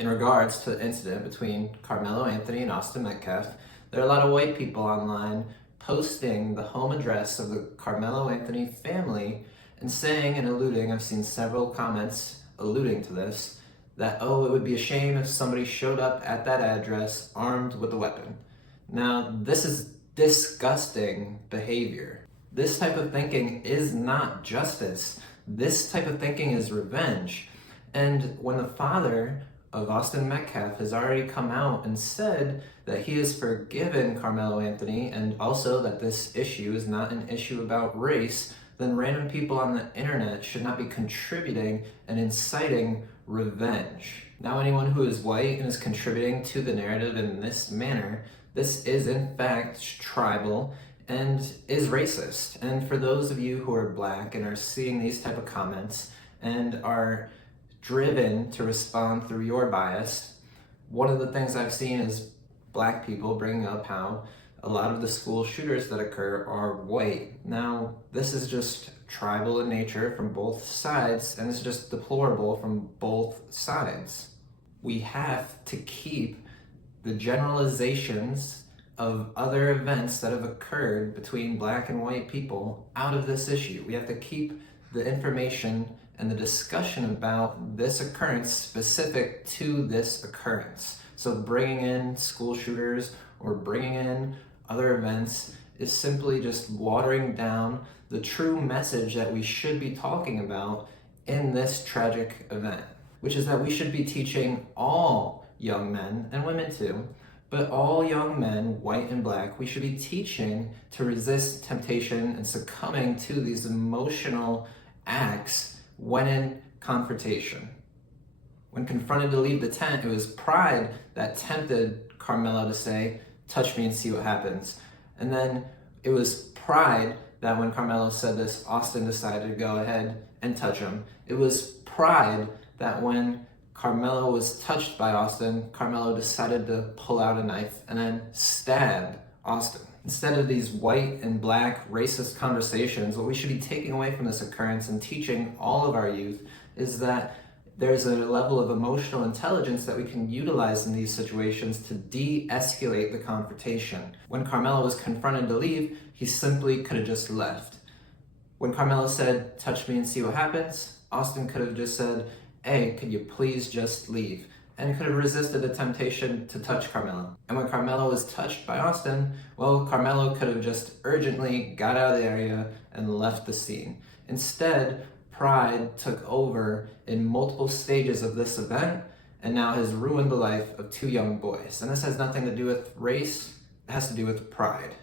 in regards to the incident between Carmelo Anthony and Austin Metcalf, there are a lot of white people online posting the home address of the Carmelo Anthony family and saying and alluding, I've seen several comments alluding to this, that, oh, it would be a shame if somebody showed up at that address armed with a weapon. Now, this is disgusting behavior. This type of thinking is not justice. This type of thinking is revenge. And when the father of Austin Metcalf has already come out and said that he has forgiven Carmelo Anthony and also that this issue is not an issue about race, then random people on the internet should not be contributing and inciting revenge. Now, anyone who is white and is contributing to the narrative in this manner, this is in fact tribal and is racist. And for those of you who are black and are seeing these type of comments and are driven to respond through your bias, one of the things I've seen is black people bringing up how a lot of the school shooters that occur are white. Now, this is just tribal in nature from both sides, and it's just deplorable from both sides. We have to keep the generalizations of other events that have occurred between black and white people out of this issue. We have to keep the information and the discussion about this occurrence specific to this occurrence. So bringing in school shooters or bringing in other events is simply just watering down the true message that we should be talking about in this tragic event, which is that we should be teaching all young men and women too, but all young men, white and black, we should be teaching to resist temptation and succumbing to these emotional acts when in confrontation. When confronted to leave the tent, it was pride that tempted Carmelo to say, "Touch me and see what happens." And then it was pride that when Carmelo said this, Austin decided to go ahead and touch him. It was pride that when Carmelo was touched by Austin, Carmelo decided to pull out a knife and then stab Austin. Instead of these white and black racist conversations, what we should be taking away from this occurrence and teaching all of our youth is that there's a level of emotional intelligence that we can utilize in these situations to de-escalate the confrontation. When Carmelo was confronted to leave, he simply could have just left. When Carmelo said, "Touch me and see what happens," Austin could have just said, "Hey, could you please just leave?" And could have resisted the temptation to touch Carmelo. And when Carmelo was touched by Austin, well, Carmelo could have just urgently got out of the area and left the scene. Instead, pride took over in multiple stages of this event and now has ruined the life of two young boys. And this has nothing to do with race, it has to do with pride.